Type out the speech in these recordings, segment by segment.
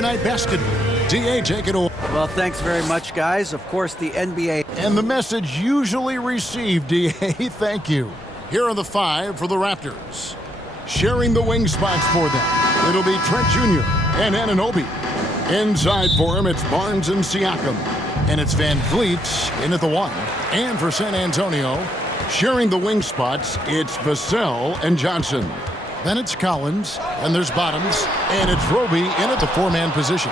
Night basketball. DA, take it away. Well, thanks very much, guys. Of course, the NBA. And the message usually received, DA. Thank you. Here are the 5 for the Raptors. Sharing the wing spots for them, it'll be Trent Jr. and Anunoby. Inside for him, it's Barnes and Siakam. And it's Van Vliet in at the 1. And for San Antonio, sharing the wing spots, it's Vassell and Johnson. Then it's Collins, and there's Bottoms, and it's Roby in at the 4-man position.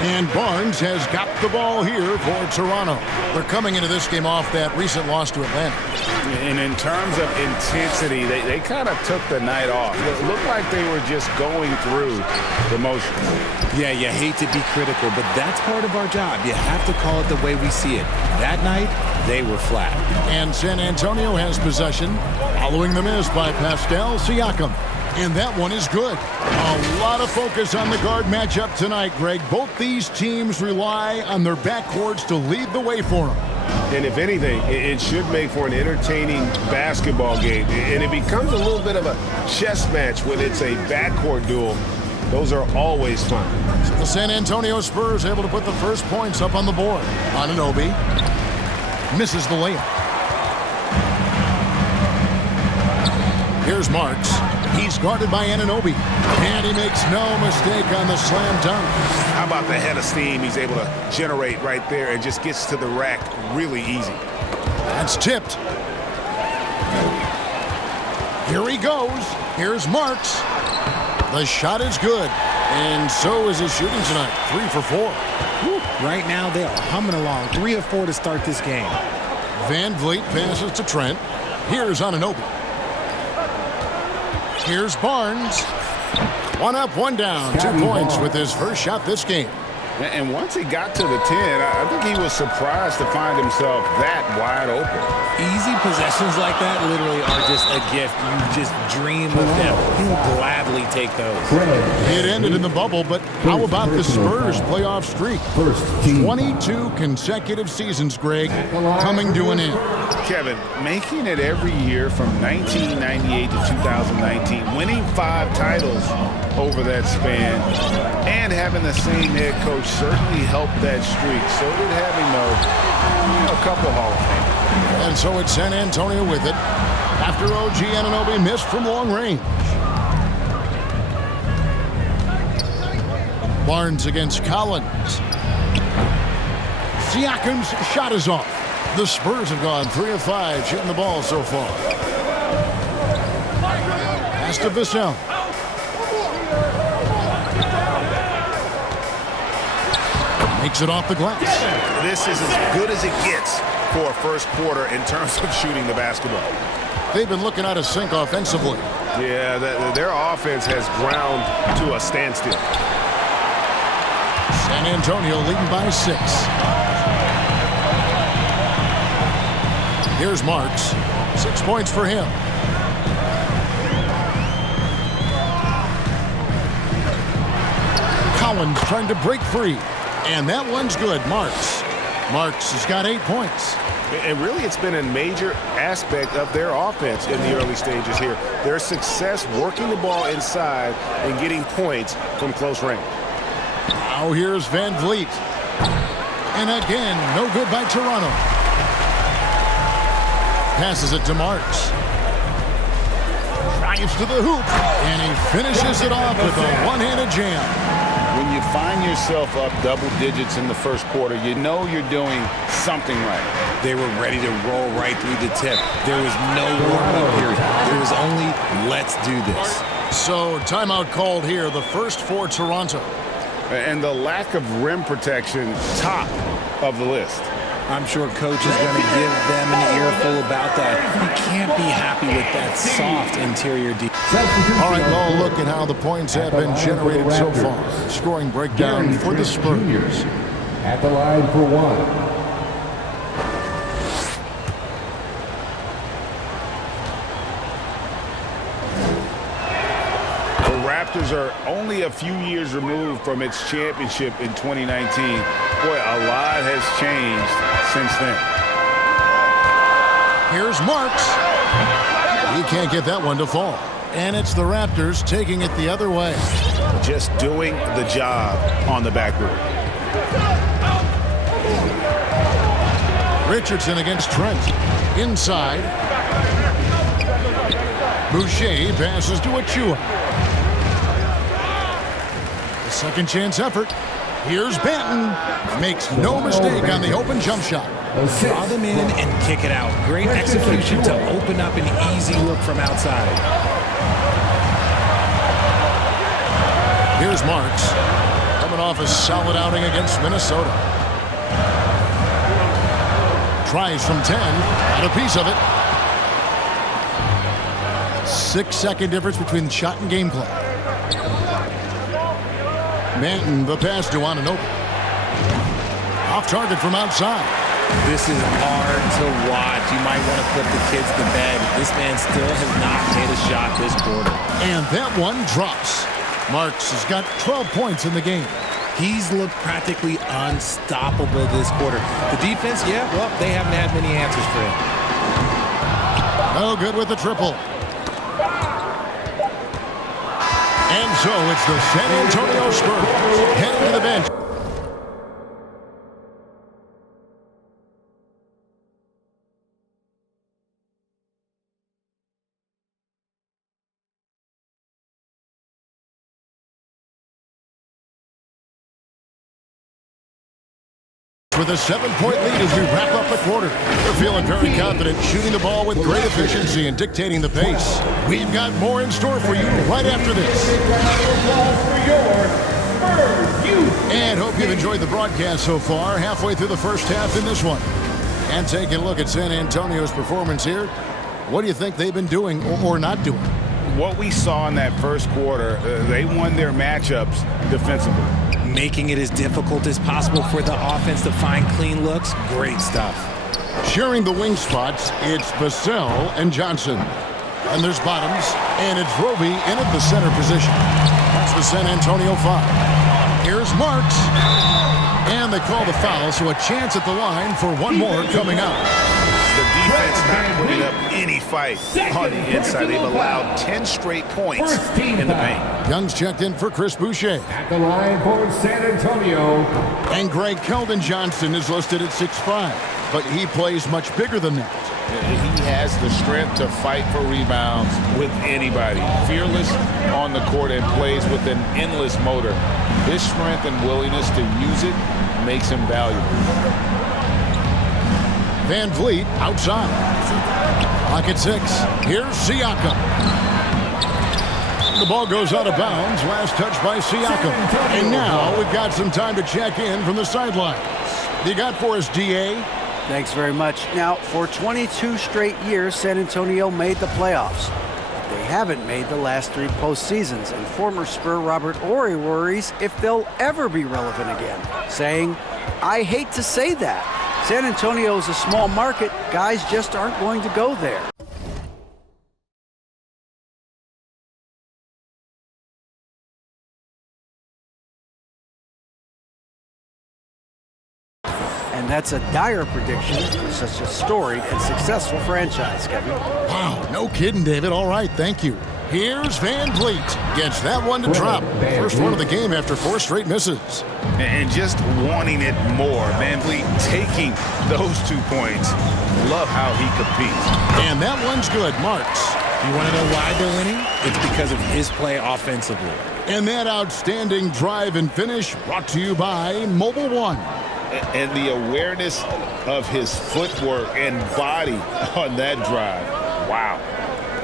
And Barnes has got the ball here for Toronto. They're coming into this game off that recent loss to Atlanta. And in terms of intensity, they kind of took the night off. It looked like they were just going through the motions. Yeah, you hate to be critical, but that's part of our job. You have to call it the way we see it. That night, they were flat. And San Antonio has possession, following the miss by Pascal Siakam. And that one is good. A lot of focus on the guard matchup tonight, Greg. Both these teams rely on their backcourts to lead the way for them. And if anything, it should make for an entertaining basketball game. And it becomes a little bit of a chess match when it's a backcourt duel. Those are always fun. So the San Antonio Spurs able to put the first points up on the board. Anunoby misses the layup. Here's Marks. He's guarded by Anunoby. And he makes no mistake on the slam dunk. How about the head of steam he's able to generate right there and just gets to the rack really easy. That's tipped. Here he goes. Here's Marks. The shot is good. And so is his shooting tonight. 3 for 4. Whew. Right now, they are humming along. 3 of 4 to start this game. Van Vliet passes to Trent. Here's Anunoby. Here's Barnes. 1 up, 1 down. 2 points with his first shot this game. And once he got to the 10, I think he was surprised to find himself that wide open. Easy possessions like that literally are just a gift. You just dream of them. He'll gladly take those. It ended in the bubble, but how about the Spurs playoff streak? 22 consecutive seasons, Greg, coming to an end. Kevin, making it every year from 1998 to 2019, winning 5 titles over that span, and having the same head coach certainly helped that streak. So did having a couple Hall of Fame. And so it's San Antonio with it after OG Anunoby missed from long range. Barnes against Collins. Siakam's shot is off. The Spurs have gone 3 of 5 shooting the ball so far. Pass to Vassell. Makes it off the glass. This is as good as it gets for a first quarter in terms of shooting the basketball. They've been looking out of sync offensively. Yeah, their offense has ground to a standstill. San Antonio leading by 6. Here's Marks. 6 points for him. Collins trying to break free. And that one's good. Marks has got 8 points. And really, it's been a major aspect of their offense in the early stages here. Their success working the ball inside and getting points from close range. Now here's Van Vliet. And again, no good by Toronto. Passes it to Marks. Drives to the hoop. And he finishes it off with a one-handed jam. When you find yourself up double digits in the first quarter, you know you're doing something right. They were ready to roll right through the tip. There was no warm-up period. There was only, let's do this. So, timeout called here, the first for Toronto. And the lack of rim protection, top of the list. I'm sure coach is going to give them an earful about that. You can't be happy with that soft interior defense. All right, well, look at how the points have been generated so far. Scoring breakdown for the Spurs. At the line for 1. The Raptors are only a few years removed from its championship in 2019. Boy, a lot has changed since then. Here's Marks. He can't get that one to fall. And it's the Raptors taking it the other way. Just doing the job on the backboard. Richardson against Trent. Inside. Boucher passes to Achua. The second chance effort. Here's Banton. Makes no mistake on the open jump shot. Draw them in and kick it out. Great execution to open up an easy look from outside. Here's Marks. Coming off a solid outing against Minnesota. Tries from 10. Got a piece of it. 6-second difference between the shot and game clock. Manton, the pass to Anunoby. Off target from outside. This is hard to watch. You might want to put the kids to bed. This man still has not hit a shot this quarter. And that one drops. Marks has got 12 points in the game. He's looked practically unstoppable this quarter. The defense, yeah, well, they haven't had many answers for him. No good with the triple. And so it's the San Antonio Spurs heading to the bench. With a 7-point lead as we wrap up the quarter. They're feeling very confident, shooting the ball with great efficiency and dictating the pace. We've got more in store for you right after this. And hope you've enjoyed the broadcast so far, halfway through the first half in this one. And taking a look at San Antonio's performance here, what do you think they've been doing or not doing? What we saw in that first quarter, they won their matchups defensively. Making it as difficult as possible for the offense to find clean looks. Great stuff. Sharing the wing spots, it's Vassell and Johnson. And there's Bottoms, and it's Roby in at the center position. That's the San Antonio foul. Here's Marks. And they call the foul, so a chance at the line for one more coming out. The defense not putting up any fight on the inside. They've allowed 10 straight points in the paint. Young's checked in for Chris Boucher. At the line for San Antonio. And Greg Keldon Johnson is listed at 6'5", but he plays much bigger than that. He has the strength to fight for rebounds with anybody. Fearless on the court and plays with an endless motor. His strength and willingness to use it makes him valuable. Van Vliet outside. Pocket 6. Here's Siakam. The ball goes out of bounds. Last touch by Siakam. And now we've got some time to check in from the sidelines. You got for us, D.A.? Thanks very much. Now, for 22 straight years, San Antonio made the playoffs. But they haven't made the last 3 postseasons, and former Spur Robert Horry worries if they'll ever be relevant again, saying, "I hate to say that. San Antonio is a small market. Guys just aren't going to go there." And that's a dire prediction for such a storied and successful franchise, Kevin. Wow, no kidding, David. All right, thank you. Here's Van Vliet. Gets that one to drop. First one of the game after 4 straight misses. And just wanting it more. Van Vliet taking those 2 points. Love how he competes. And that one's good. Marks. You want to know why they're winning? It's because of his play offensively. And that outstanding drive and finish brought to you by Mobile One. And the awareness of his footwork and body on that drive. Wow.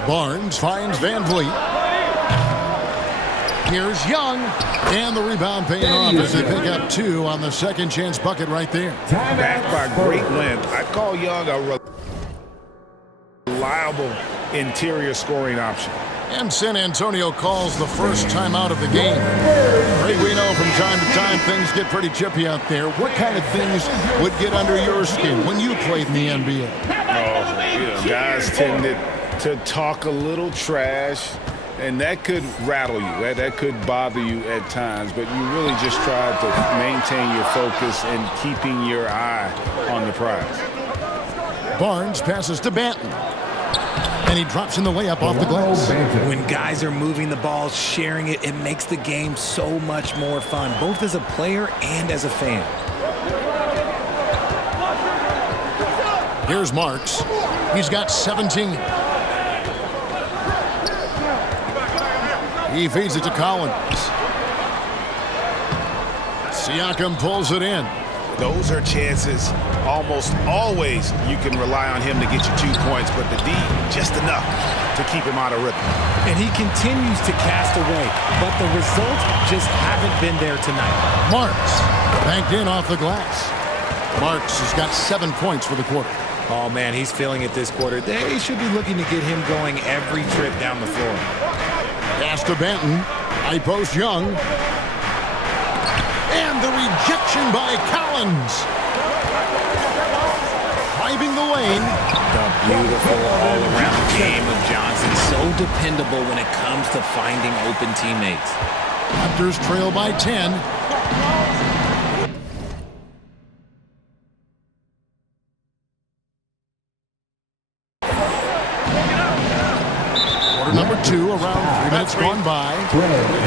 Barnes finds Van Vliet. Here's Young. And the rebound paying off as they pick up 2 on the second chance bucket right there. Backed by great length. I call Young a reliable interior scoring option. And San Antonio calls the first timeout of the game. Craig, we know from time to time things get pretty chippy out there. What kind of things would get under your skin when you played in the NBA? Guys tended to talk a little trash, and that could rattle you. That could bother you at times, but you really just try to maintain your focus and keeping your eye on the prize. Barnes passes to Banton. And he drops in the layup off the glass. When guys are moving the ball, sharing it, it makes the game so much more fun, both as a player and as a fan. Here's Marks. He's got 17. He feeds it to Collins. Siakam pulls it in. Those are chances almost always you can rely on him to get you 2 points, but the D just enough to keep him out of rhythm. And he continues to cast away, but the results just haven't been there tonight. Marks banked in off the glass. Marks has got 7 points for the quarter. Oh, man, he's feeling it this quarter. They should be looking to get him going every trip down the floor. Pass to Benton. High post Young. And the rejection by Collins. Driving the lane. The beautiful all-around game of Johnson. So dependable when it comes to finding open teammates. Raptors trail by 10. Quarter number 2, around 3 minutes gone by.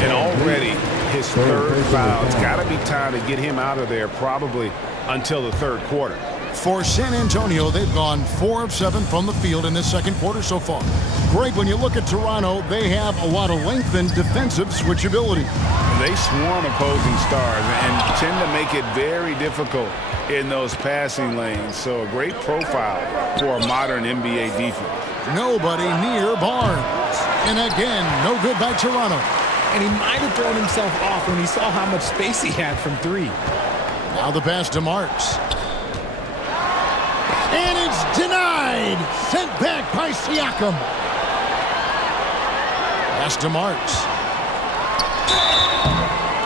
And already his third foul. It's got to be time to get him out of there probably until the third quarter. For San Antonio, they've gone 4 of 7 from the field in this second quarter so far. Greg, when you look at Toronto, they have a lot of length and defensive switchability. They swarm opposing stars and tend to make it very difficult in those passing lanes. So a great profile for a modern NBA defense. Nobody near Barnes. And again, no good by Toronto. And he might have thrown himself off when he saw how much space he had from 3. Now the pass to Marks. And it's denied. Sent back by Siakam. Pass to Marks.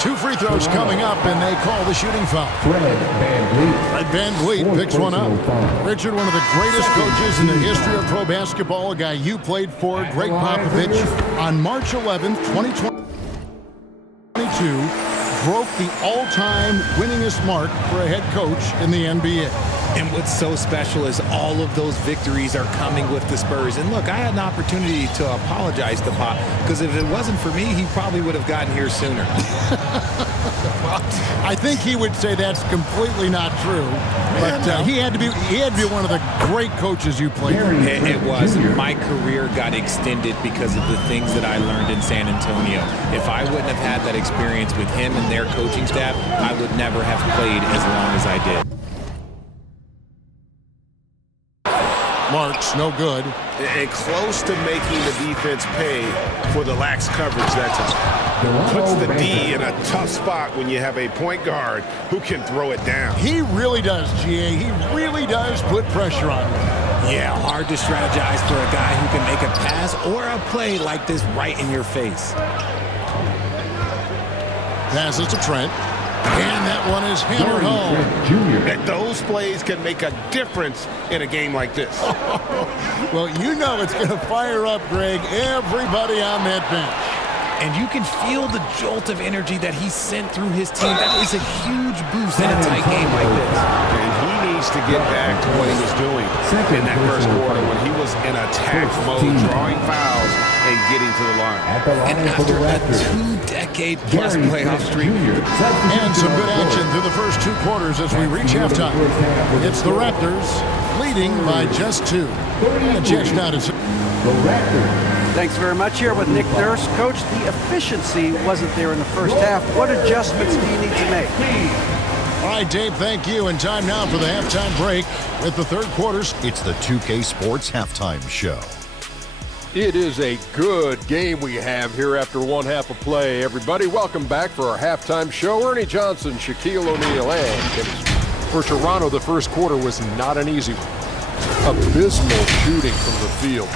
2 free throws coming up, and they call the shooting foul. Fred VanVleet picks one up. Richard, one of the greatest coaches in the history of pro basketball, a guy you played for, Greg Popovich, on March 11th, 2022, broke the all-time winningest mark for a head coach in the NBA. And what's so special is all of those victories are coming with the Spurs. And look, I had an opportunity to apologize to Pop, because if it wasn't for me, he probably would have gotten here sooner. I think he would say that's completely not true. But he had to be one of the great coaches you played for. It was. My career got extended because of the things that I learned in San Antonio. If I wouldn't have had that experience with him and their coaching staff, I would never have played as long as I did. Marks, no good. And close to making the defense pay for the lax coverage that time. Puts the D in a tough spot when you have a point guard who can throw it down. He really does, GA. He really does put pressure on him. Yeah, hard to strategize for a guy who can make a pass or a play like this right in your face. Passes to Trent. And that one is hammered home. And those plays can make a difference in a game like this. Well, you know it's going to fire up, Greg, everybody on that bench. And you can feel the jolt of energy that he sent through his team. That is a huge boost in a tight game like this. And he needs to get back to what he was doing in that first quarter when he was in attack mode, drawing fouls and getting to the line. And after a 2-decade-plus playoff streak. And some good action through the first 2 quarters as we reach halftime. It's the Raptors leading by just 2. And checks down to Thanks very much. Here with Nick Nurse. Coach, the efficiency wasn't there in the first half. What adjustments do you need to make? All right, Dave, thank you. And time now for the halftime break with the third quarter. It's the 2K Sports Halftime Show. It is a good game we have here after one half of play. Everybody, welcome back for our halftime show. Ernie Johnson, Shaquille O'Neal, and Tim. For Toronto, the first quarter was not an easy one. Abysmal shooting from the field.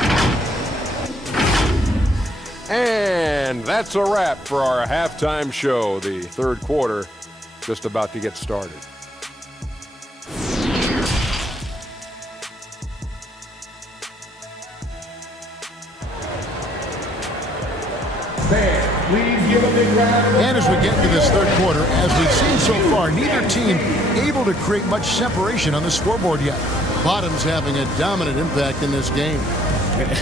And that's a wrap for our halftime show. The third quarter just about to get started. And as we get into this third quarter, as we've seen so far, neither team able to create much separation on the scoreboard yet. Bottom's having a dominant impact in this game.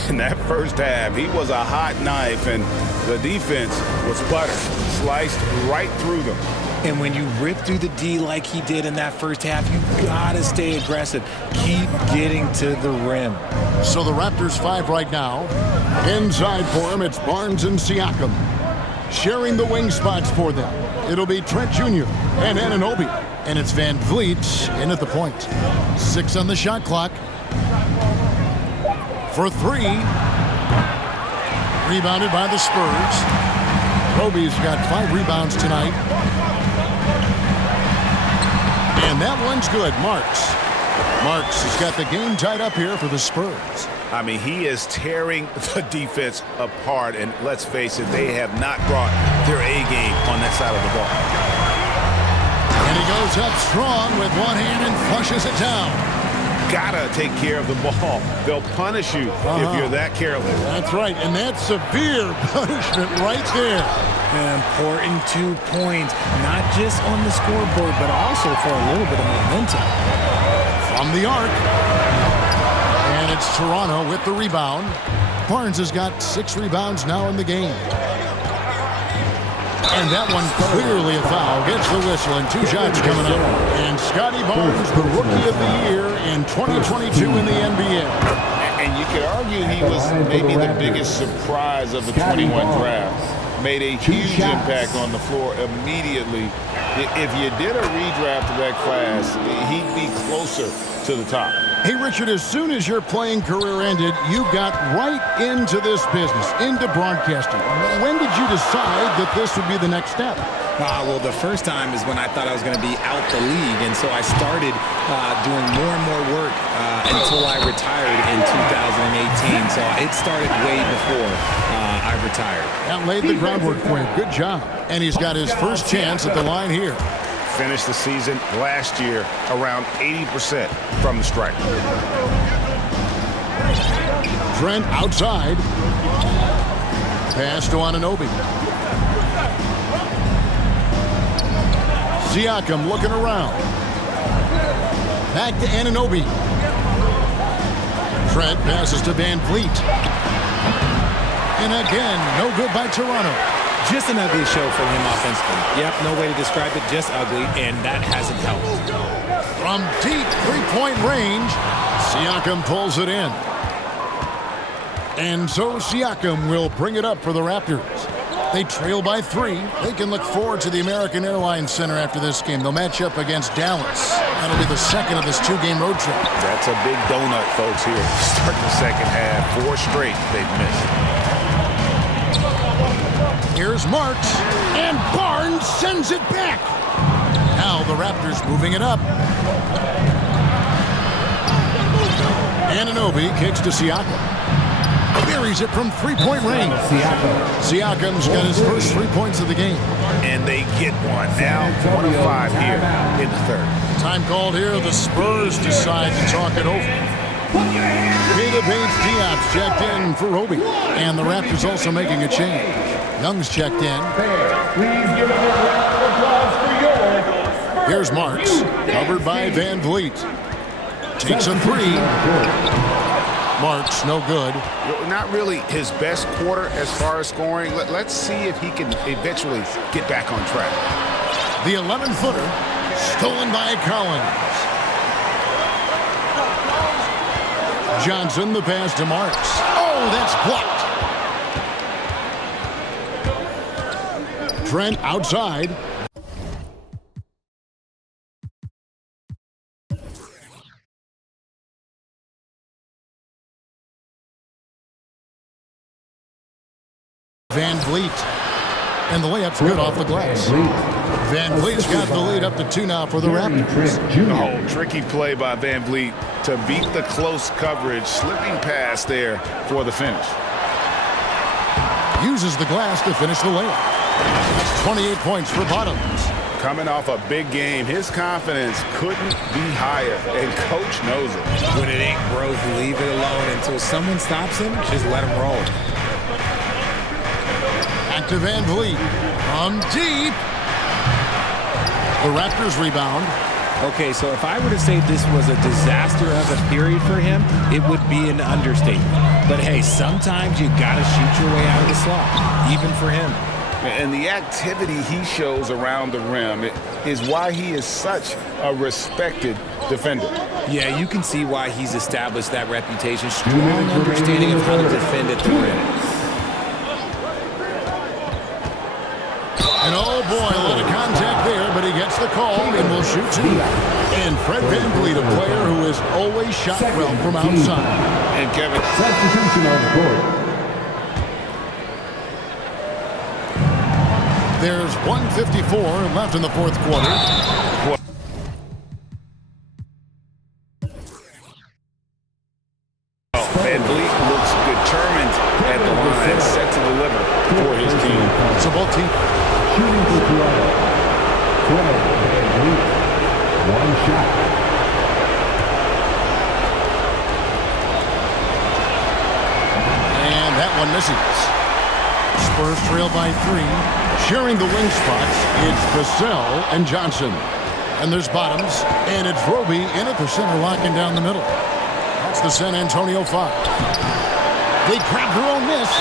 In that first half, he was a hot knife, and the defense was butter, sliced right through them. And when you rip through the D like he did in that first half, you gotta stay aggressive. Keep getting to the rim. So the Raptors 5 right now. Inside for him, it's Barnes and Siakam. Sharing the wing spots for them, it'll be Trent Jr. and Anunoby. And it's Van Vliet in at the point. 6 on the shot clock. For 3. Rebounded by the Spurs. Roby's got 5 rebounds tonight. And that one's good. Marks has got the game tied up here for the Spurs. I mean, he is tearing the defense apart, and let's face it, they have not brought their A game on that side of the ball. And he goes up strong with one hand and flushes it down. Gotta take care of the ball. They'll punish you if you're that careless. That's right, and that's severe punishment right there. An important 2 points, not just on the scoreboard, but also for a little bit of momentum. From the arc. And it's Toronto with the rebound. Barnes has got 6 rebounds now in the game. And that one clearly a foul. Gets the whistle and 2 shots coming up. And Scotty Barnes, the Rookie of the Year in 2022 in the NBA. And you could argue he was maybe the biggest surprise of the 21 draft. Made a huge impact on the floor immediately. If you did a redraft of that class, he'd be closer to the top. Hey, Richard, as soon as your playing career ended, you got right into this business, into broadcasting. When did you decide that this would be the next step? Well, the first time is when I thought I was going to be out the league, and so I started doing more and more work until I retired in 2018. So it started way before I retired. That laid the groundwork for him. Good job. And he's got his first chance at the line here. Finished the season last year around 80% from the stripe. Trent outside. Pass to Anunoby. Siakam looking around. Back to Anunoby. Trent passes to Van Vliet. And again, no good by Toronto. Just an ugly show for him offensively. Yep, no way to describe it, just ugly, and that hasn't helped. From deep three-point range, Siakam pulls it in. And so Siakam will bring it up for the Raptors. They trail by 3. They can look forward to the American Airlines Center after this game. They'll match up against Dallas. That'll be the second of this 2-game road trip. That's a big donut, folks, here. Start the second half. 4 straight they've missed. Here's Marks, and Barnes sends it back. Now the Raptors moving it up. Anunoby kicks to Siakam. Buries it from 3-point range. Siakam's got his first 3 points of the game. And they get one. Now 1 of 5 here in the third. Time called here. The Spurs decide to talk it over. Peter Bates-Diop's checked in for Roby. And the Raptors also making a change. Young's checked in. Please give a round of applause for your Here's Marks, covered by Van Vliet. Takes a 3. Marks, no good. Not really his best quarter as far as scoring. Let's see if he can eventually get back on track. The 11-footer, stolen by Collins. Johnson, the pass to Marks. Oh, that's blocked. Trent outside. Van Vliet. And the layup's good off the glass. Van Vliet's got the lead up to 2 now for the Raptors. Oh, tricky play by Van Vliet to beat the close coverage. Slipping pass there for the finish. Uses the glass to finish the layup. That's 28 points for Bottoms. Coming off a big game, his confidence couldn't be higher, and coach knows it. When it ain't broke, leave it alone until someone stops him. Just let him roll. Back to Van Vliet. From deep. The Raptors rebound. Okay, so if I were to say this was a disaster of a period for him, it would be an understatement. But hey, sometimes you got to shoot your way out of the slot, even for him. And the activity he shows around the rim is why he is such a respected defender. Yeah, you can see why he's established that reputation. Strong understanding of how to defend at the rim. And oh boy, a lot of contact there, but he gets the call and will shoot two. And Fred VanVleet, a player who has always shot well from outside. And Kevin. Substitution on the court. There's 1:54 left in the fourth quarter. VanVleet looks determined at the line, set to deliver for his team. So both teams Shooting for Toronto. Fred VanVleet. One shot. and that one misses. Spurs trail by 3. Sharing the wing spots, it's Vassell and Johnson. And there's Bottoms, and it's Roby in at the center, locking down the middle. That's the San Antonio 5. They grab their own miss.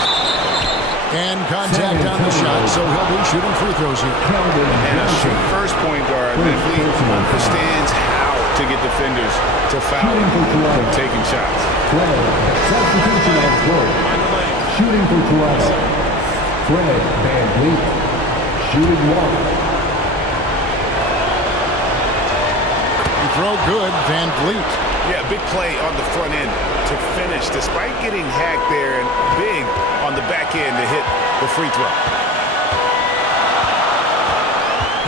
And contact on the shot, so he'll be shooting free throws here. And a first point guard, VanVleet understands how to get defenders to foul him from taking shots. Substitution on the court. Shooting for Toronto. Fred VanVleet. Shooting one. Throw good, VanVleet. Yeah, big play on the front end to finish, despite getting hacked there, and big on the back end to hit the free throw.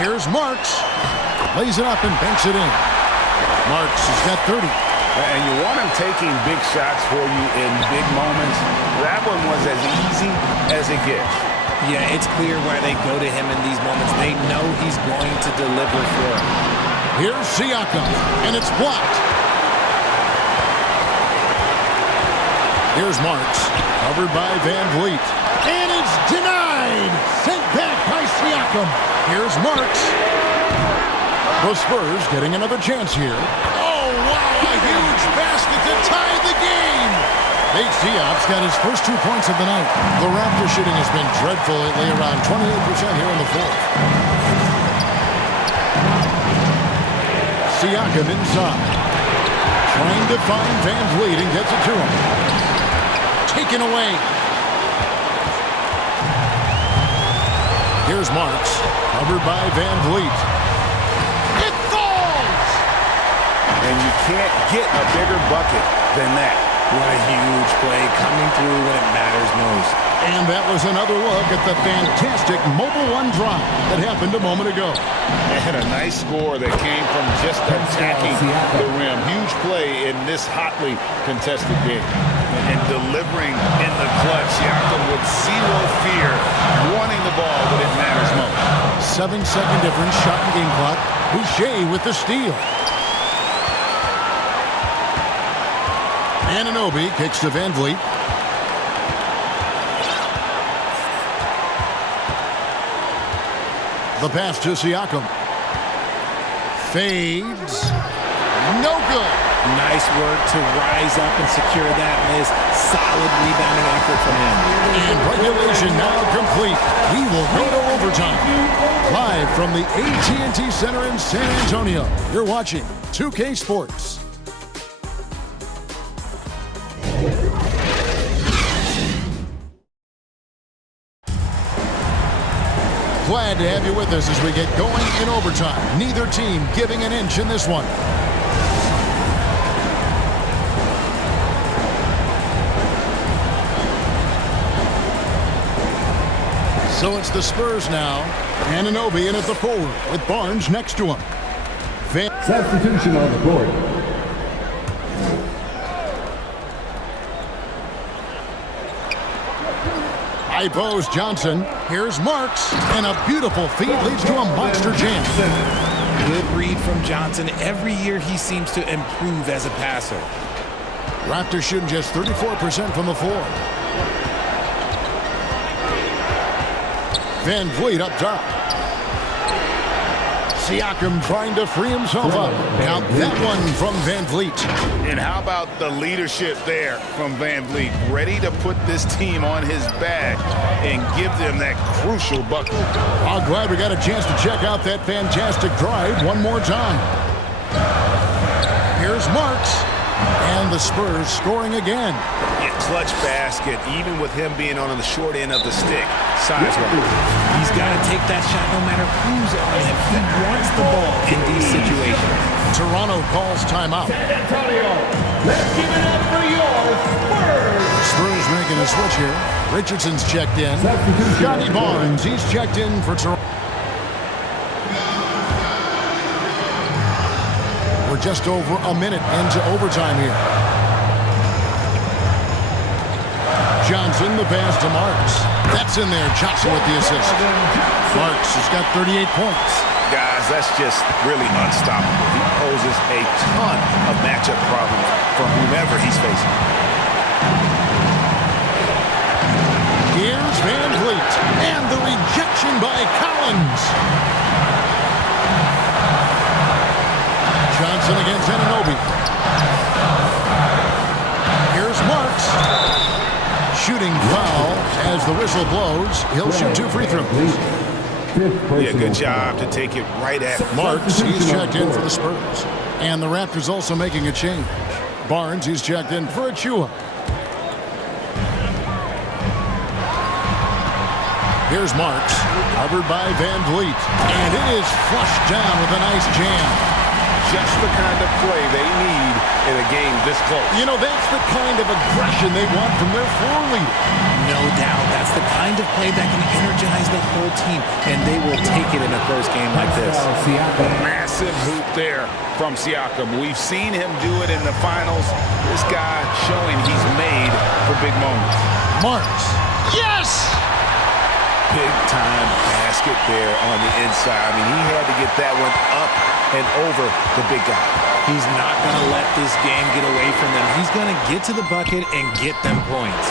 Here's Marks. Lays it up and banks it in. Marks has got 30. And you want him taking big shots for you in big moments. That one was as easy as it gets. Yeah, it's clear why they go to him in these moments. They know he's going to deliver for them. Here's Siakam, and it's blocked. Here's Marks, covered by VanVleet. And it's denied! Sent back by Siakam. Here's Marks. The Spurs getting another chance here. Oh, wow, a huge basket to tie the game! Nate Diop's got his first 2 points of the night. The Raptor shooting has been dreadful lately, around 28% here in the fourth. Siakam inside. Trying to find VanVleet and gets it to him. Taken away. Here's Marks. Covered by VanVleet. It falls! And you can't get a bigger bucket than that. What a huge play coming through when it matters most. And that was another look at the fantastic Mobile One drive that happened a moment ago. And a nice score that came from just attacking the rim. Huge play in this hotly contested game. And delivering in the clutch. Siakam with zero fear, wanting the ball when it matters most. 7-second difference, shot and game clock. Boucher with the steal. Anunoby kicks to VanVleet. The pass to Siakam. Fades. No good. Nice work to rise up and secure that miss. Solid rebounding effort from him. And regulation now complete. We will go to overtime. Live from the AT&T Center in San Antonio. You're watching 2K Sports. Glad to have you with us as we get going in overtime. Neither team giving an inch in this one. So it's the Spurs now. Anunoby in at the forward with Barnes next to him. Substitution on the court. High post Johnson. Here's Marks. And a beautiful feed leads to a monster jam. Good read from Johnson. Every year he seems to improve as a passer. Raptors shooting just 34% from the floor. VanVleet up top. Siakam trying to free himself up. Count that one from Van Vliet. And how about the leadership there from Van Vliet? Ready to put this team on his back and give them that crucial bucket. I'm glad we got a chance to check out that fantastic drive one more time. Here's Marks. And the Spurs scoring again. Yeah, clutch basket, even with him being on the short end of the stick. Size-wise. He's got to take that shot no matter who's on him. He wants the ball in these situations. Toronto calls timeout. San Antonio, let's give it up for your Spurs. Spurs making a switch here. Richardson's checked in. Scotty Barnes, he's checked in for Toronto. We're just over a minute into overtime here. Johnson, the pass to Marks. That's in there. Johnson with the assist. Marks has got 38 points. Guys, that's just really unstoppable. He poses a ton of matchup problems for whomever he's facing. Here's Van Vliet. And the rejection by Collins. Johnson against Anunoby. Here's Marks. Shooting foul as the whistle blows. He'll shoot 2 free throws. Yeah, good job to take it right at Marks, he's checked in for the Spurs. And the Raptors also making a change. Barnes, he's checked in for Achua. Here's Marks, covered by Van Vliet. And it is flushed down with a nice jam. just the kind of play they need in a game this close. You know, that's the kind of aggression they want from their floor leader. No doubt. That's the kind of play that can energize the whole team, and they will take it in a close game like this. Massive hoop there from Siakam. We've seen him do it in the finals. This guy showing he's made for big moments. Marks. Yes! Big-time basket there on the inside. I mean, he had to get that one up and over the big guy. He's not going to let this game get away from them. He's going to get to the bucket and get them points.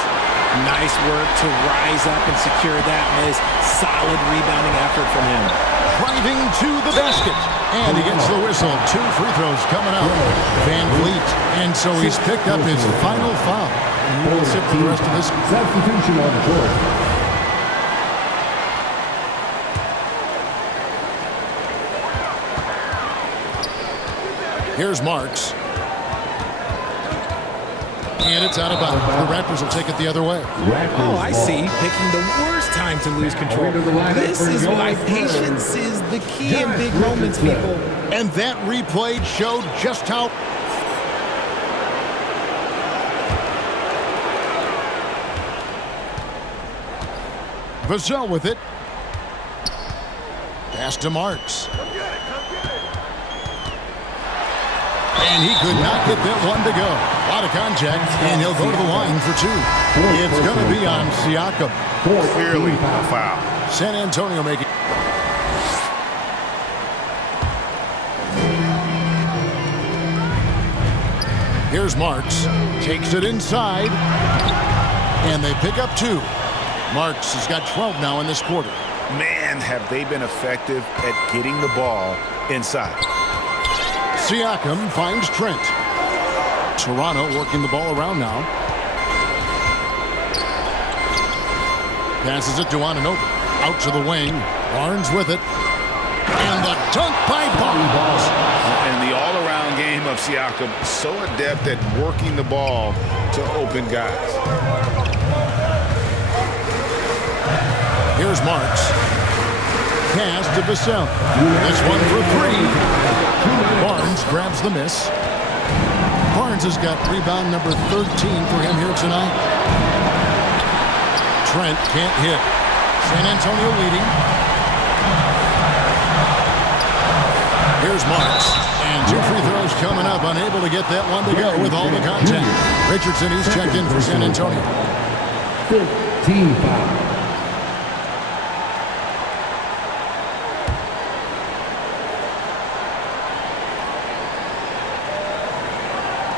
Nice work to rise up and secure that miss. Solid rebounding effort from him. Driving to the basket. And he gets the whistle. 2 free throws coming up. Van Vliet. And so he's picked up his final foul. And he will sit for the rest of this. Substitution on the court. Here's Marks. And it's out of bounds. The Raptors will take it the other way. Oh, I see. Picking the worst time to lose control. This is why patience is the key in big moments, people. And that replay showed just how... Vassell with it. Pass to Marks. And he could not get that one to go. A lot of contact, and he'll go to the line for 2. It's going to be on Siakam. Clearly a foul. San Antonio making... Here's Marks. Takes it inside. And they pick up 2. Marks has got 12 now in this quarter. Man, have they been effective at getting the ball inside. Siakam finds Trent. Toronto working the ball around now. Passes it to Anunoby. Out to the wing. Barnes with it. And the dunk by Barnes. And the all-around game of Siakam, so adept at working the ball to open guys. Here's Marks. Pass to Vassell. This one for 3. Barnes grabs the miss. Barnes has got rebound number 13 for him here tonight. Trent can't hit. San Antonio leading. Here's Marks. And 2 free throws coming up. Unable to get that one to go with all the contact. Richardson, he's checked in for San Antonio. 15 foul.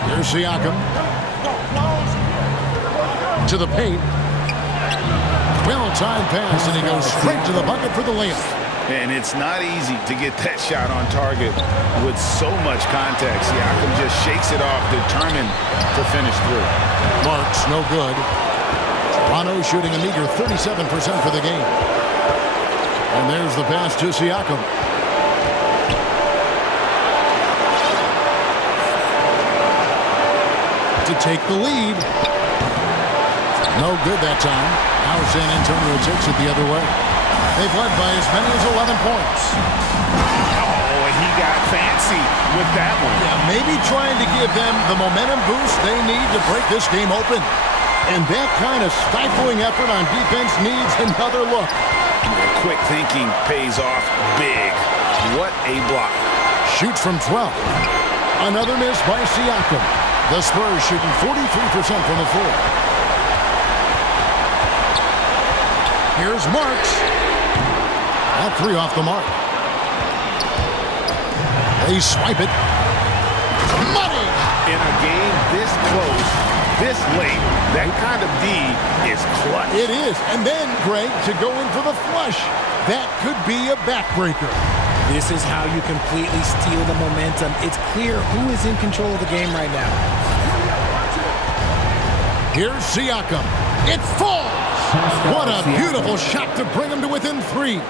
Here's Siakam. To the paint. Well-timed pass, and he goes straight to the bucket for the layup. And it's not easy to get that shot on target with so much contact. Siakam just shakes it off, determined to finish through. Marks, no good. Toronto shooting a meager 37% for the game. And there's the pass to Siakam. To take the lead. No good that time. Now San Antonio takes it the other way. They've led by as many as 11 points. Oh, he got fancy with that one. Yeah, maybe trying to give them the momentum boost they need to break this game open. And that kind of stifling effort on defense needs another look. Quick thinking pays off big. What a block. Shoots from 12. Another miss by Siakam. The Spurs shooting 43% from the floor. Here's Marks. That three off the mark. They swipe it. Money! In a game this close, this late, that kind of D is clutch. It is. And then, Greg, to go in for the flush. That could be a backbreaker. This is how you completely steal the momentum. It's clear who is in control of the game right now. Here's Siakam. It falls! What a beautiful shot to bring him to within 3.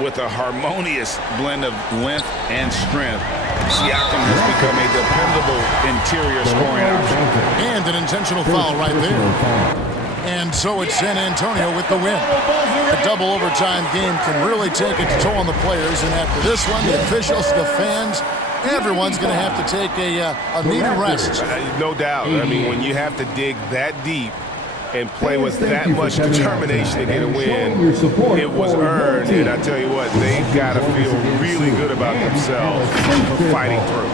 With a harmonious blend of length and strength, Siakam has become a dependable interior scoring option. And an intentional foul right there. And so it's San Antonio with the win. A double overtime game can really take its toll on the players. And after this one, the officials, the fans, everyone's going to have to take a needed rest. No doubt. I mean, when you have to dig that deep and play with that much determination to get a win, it was earned. And I tell you what, they've got to feel really good about themselves for fighting through.